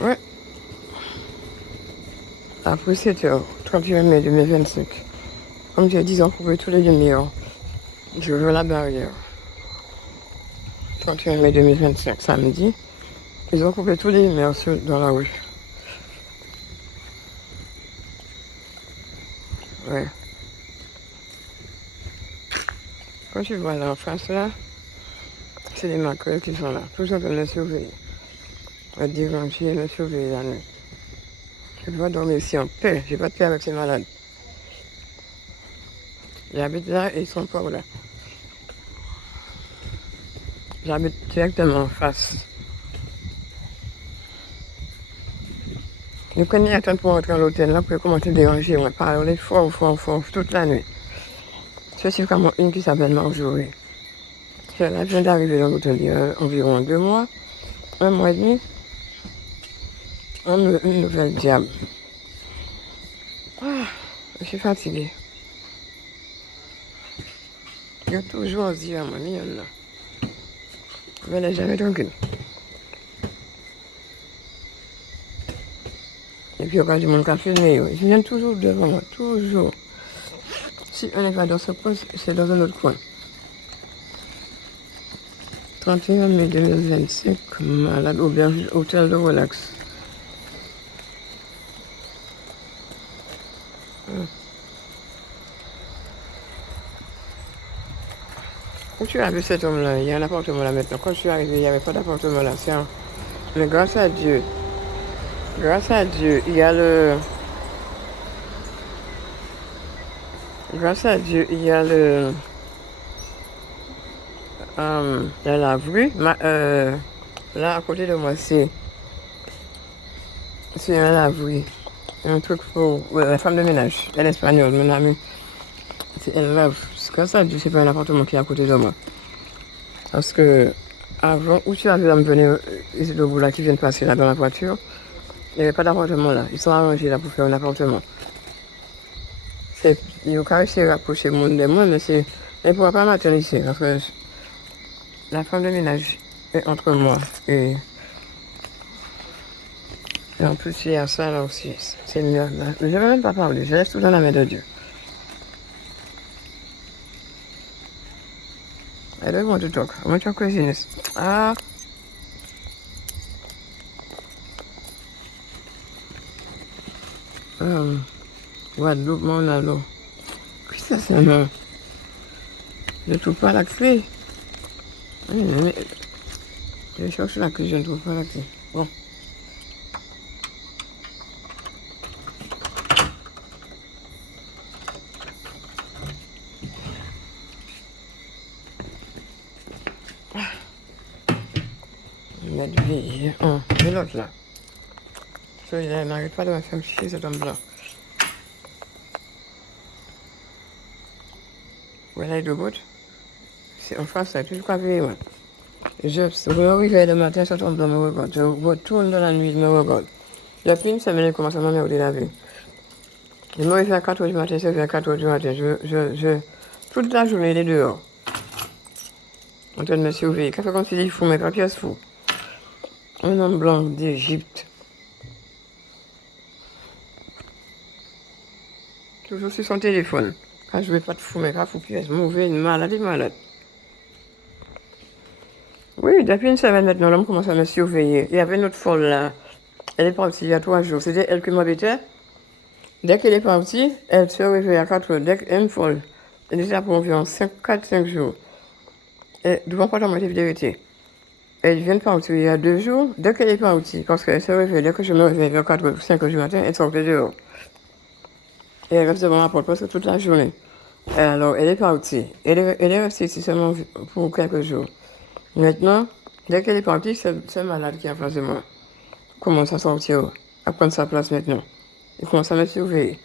Ouais, après 7 heures, 31 mai 2025. Comme j'ai dit, ils ont coupé tous les lumières. Je veux la barrière. 31 mai 2025, samedi. Ils ont coupé tous les lumières dans la rue. Ouais. Quand tu vois là en face là, c'est les macros qui sont là. Tous en train de le surveiller. Le déranger, le surveiller la nuit. Je dois dormir ici en paix. J'ai pas de paix avec ces malades. J'habite là et ils sont pas là. J'habite directement en face. Je connais attendre pour rentrer à l'hôtel là pour commencer à déranger. On va parler fort, fort, fort toute la nuit. C'est vraiment une qui s'appelle Marjorie. Elle vient d'arriver dans l'hôtel il y a environ 2 mois, 1 mois et demi. Une nouvelle diable. Ah, je suis fatiguée. Il y a toujours un dire à ma mignonne là. Mais elle n'est jamais tranquille. Et puis il y a du monde qui a filmé. Ils viennent toujours devant moi, toujours. Si on n'est pas dans ce poste, c'est dans un autre coin. 31 mai 2025, malade, auberge, hôtel de relax. Quand je suis arrivé cet homme-là, il y a un appartement là maintenant. Quand je suis arrivé, il n'y avait pas d'appartement là. Mais grâce à Dieu, il y a le... Grâce à Dieu, il y a le... il y a la rue. Là, à côté de moi, c'est la rue. Un truc pour la femme de ménage. Elle est espagnole, mon amie. Elle lave. Grâce à Dieu, c'est pas un appartement qui est à côté de moi. Parce que avant, où tu as vu me venir, ici de bout là, qui viennent passer là dans la voiture, il n'y avait pas d'appartement là. Ils sont arrangés là pour faire un appartement. Ils ont réussi à rapprocher le monde de moi, mais c'est. Elle ne pourra pas m'attendre ici. Parce que la femme de ménage est entre moi et en plus, il y a ça là aussi. C'est mieux là. Je ne vais même pas parler. Je laisse tout dans la main de Dieu. I don't want to talk. I want your craziness. Ah. Guadeloupe, mon allo. Qu'est-ce que c'est, non? Je ne trouve pas la clé. Oui, mais je cherche la clé, je ne trouve pas la clé. Bon. Mettre vie. Et l'autre là. Celui-là, il n'arrête pas de me faire chier, cet homme-là. Voilà, il est debout. C'est en face, ça, tout le café, ouais. Je me réveille le matin, cet homme-là me regarde. Je retourne dans la nuit, il me regarde. Depuis une semaine, il commence à m'emmerder la vie. Je me réveille à 4 h du matin, c'est à 4 h du matin. Toute la journée, il est dehors. En train de me surveiller. Qu'est-ce qu'on s'est dit, fou, mais pas pièce fou. Un homme blanc d'Égypte. Toujours sur son téléphone. Quand je ne veux pas de fou, mais pas fou, pièce. Mauvais, malade. Oui, depuis une semaine maintenant, l'homme commence à me surveiller. Il y avait une autre folle là. Elle est partie il y a 3 jours. C'était elle qui m'habitait. Dès qu'elle est partie, elle se réveille à 4 h. Dès qu'elle est folle. Elle était là pour environ 4-5 jours. Et devant pas la vérité. Elle vient de partir il y a 2 jours. Dès qu'elle est partie, parce qu'elle se réveille, dès que je me réveille vers 4 h, 5 h du matin, elle sortait dehors. Et elle reste devant ma porte presque toute la journée. Et alors, elle est partie. Elle est restée ici seulement pour quelques jours. Maintenant, dès qu'elle est partie, c'est malade qui est en face de moi. Commence à sortir, à prendre sa place maintenant. Il commence à me surveiller.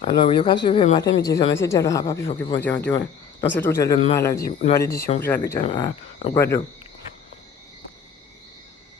Alors, il a surveillé matin, midi, mais c'est déjà là, pas plus fort qu'il faut dire. Dans cet hôtel de maladie, malédiction que j'habite en Guadeloupe.